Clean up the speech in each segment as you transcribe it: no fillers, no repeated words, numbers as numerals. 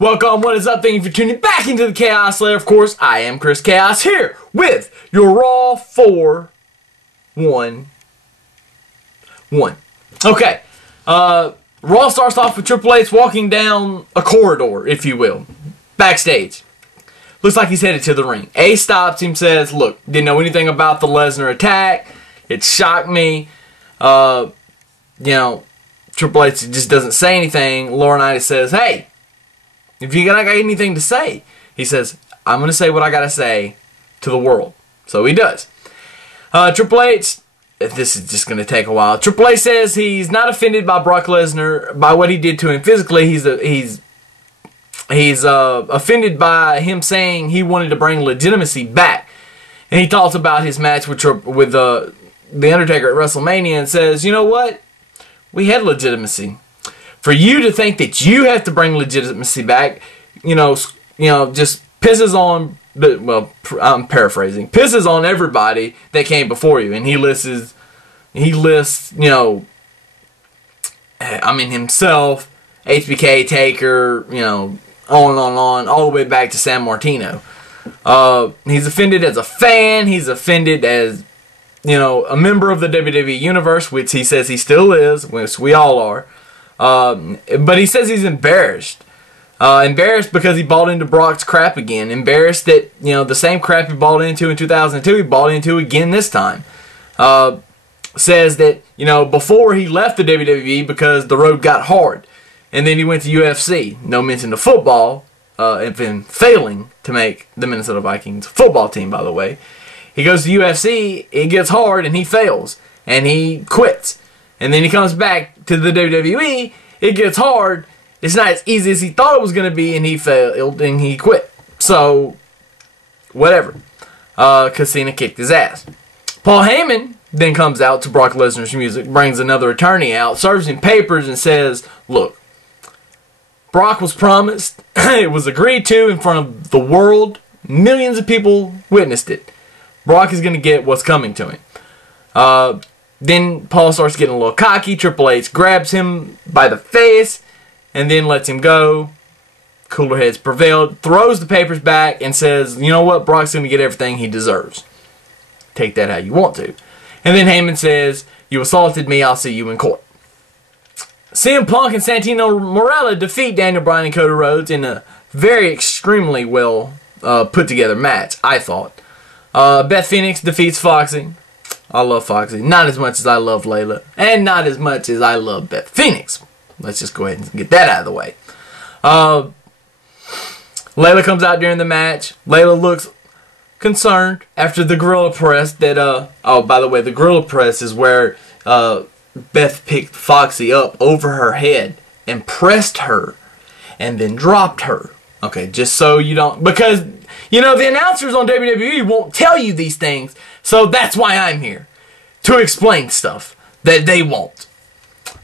Welcome, what is up? Thank you for tuning back into the Chaos Slayer. Of course, I am Chris Chaos here with your Raw 4-1-1. Okay, Raw starts off with Triple H walking down a corridor, if you will, backstage. Looks like he's headed to the ring. Ace stops him, says, look, didn't know anything about the Lesnar attack. It shocked me. Triple H just doesn't say anything. Laurinaitis says, hey, if you not got anything to say, he says, I'm going to say what I got to say to the world. So he does. Triple H, this is just going to take a while. Triple H says he's not offended by Brock Lesnar, by what he did to him physically. He's offended by him saying he wanted to bring legitimacy back. And he talks about his match with The Undertaker at WrestleMania and says, you know what? We had legitimacy. For you to think that you have to bring legitimacy back, just pisses on, well, I'm paraphrasing, pisses on everybody that came before you. And he lists, himself, HBK, Taker, on and on, all the way back to San Martino. He's offended as a fan. He's offended as, a member of the WWE Universe, which he says he still is, which we all are. But he says he's embarrassed. Embarrassed because he bought into Brock's crap again. Embarrassed that, the same crap he bought into in 2002, he bought into again this time. Says that, before he left the WWE because the road got hard. And then he went to UFC. No mention of football. And been failing to make the Minnesota Vikings football team, by the way. He goes to UFC, it gets hard, and he fails. And he quits. And then he comes back to the WWE, it gets hard, it's not as easy as he thought it was going to be, and he failed, and he quit. So, whatever. Because Cena kicked his ass. Paul Heyman then comes out to Brock Lesnar's music, brings another attorney out, serves him papers, and says, look, Brock was promised, it was agreed to in front of the world, millions of people witnessed it. Brock is going to get what's coming to him. Then Paul starts getting a little cocky. Triple H grabs him by the face and then lets him go. Cooler heads prevailed. Throws the papers back and says, you know what? Brock's going to get everything he deserves. Take that how you want to. And then Heyman says, you assaulted me. I'll see you in court. CM Punk and Santino Marella defeat Daniel Bryan and Cody Rhodes in a very extremely well put together match, I thought. Beth Phoenix defeats Foxy. I love Foxy. Not as much as I love Layla. And not as much as I love Beth Phoenix. Let's just go ahead and get that out of the way. Layla comes out during the match. Layla looks concerned after the Gorilla Press that, oh, by the way, the Gorilla Press is where Beth picked Foxy up over her head and pressed her and then dropped her. Okay, just so you don't, because, the announcers on WWE won't tell you these things, so that's why I'm here, to explain stuff that they won't.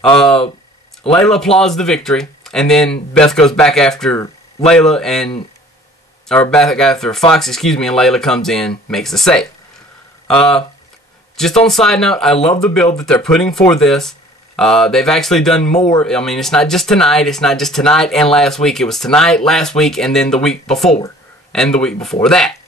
Layla applauds the victory, and then Beth goes back after Layla, or back after Fox, and Layla comes in, makes the save. Just on a side note, I love the build that they're putting for this. They've actually done more. I mean, it's not just tonight. It's not just tonight and last week. It was tonight, last week, and then the week before. And the week before that.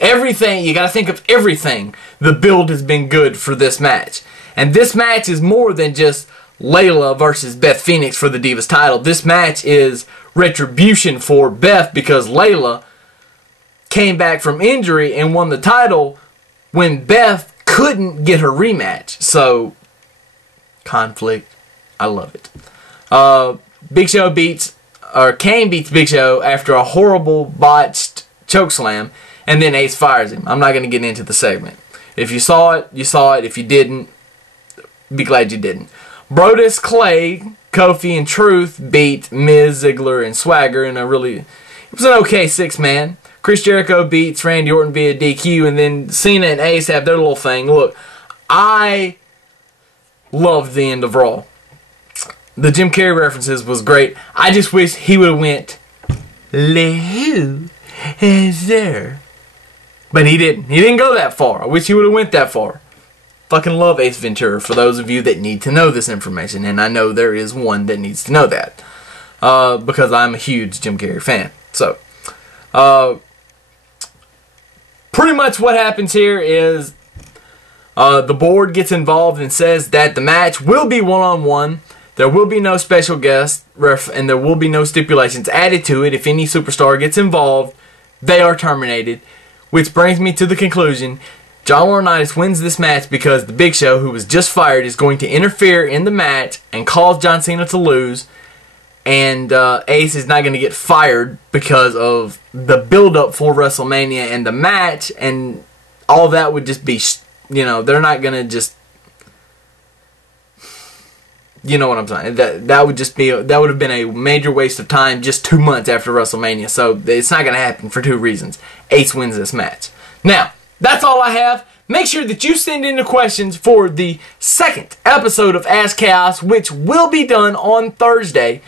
Everything, you got to think of everything. The build has been good for this match. And this match is more than just Layla versus Beth Phoenix for the Divas title. This match is retribution for Beth because Layla came back from injury and won the title when Beth couldn't get her rematch. So, conflict. I love it. Big Show Kane beats Big Show after a horrible botched chokeslam, and then Ace fires him. I'm not going to get into the segment. If you saw it, you saw it. If you didn't, be glad you didn't. Brodus Clay, Kofi, and Truth beat Miz, Ziggler, and Swagger in it was an okay 6-man. Chris Jericho beats Randy Orton via DQ, and then Cena and Ace have their little thing. Look, I loved the end of Raw. The Jim Carrey references was great. I just wish he would have went, "Who is there?" But he didn't. He didn't go that far. I wish he would have went that far. Fucking love Ace Ventura, for those of you that need to know this information, and I know there is one that needs to know that. because I'm a huge Jim Carrey fan. So, pretty much what happens here is the board gets involved and says that the match will be one-on-one. There will be no special guest ref, and there will be no stipulations added to it. If any superstar gets involved, they are terminated. Which brings me to the conclusion. John Laurinaitis wins this match because the Big Show, who was just fired, is going to interfere in the match and cause John Cena to lose. And Ace is not going to get fired because of the build-up for WrestleMania and the match. And all that would just be, you know, they're not going to just... You know what I'm saying? That would just be that would have been a major waste of time just 2 months after WrestleMania. So it's not going to happen for two reasons. Ace wins this match. Now, that's all I have. Make sure that you send in the questions for the second episode of Ask Chaos, which will be done on Thursday.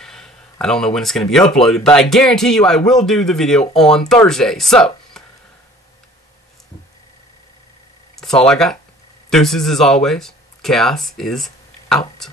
I don't know when it's going to be uploaded, but I guarantee you I will do the video on Thursday. So, that's all I got. Deuces as always. Chaos is out.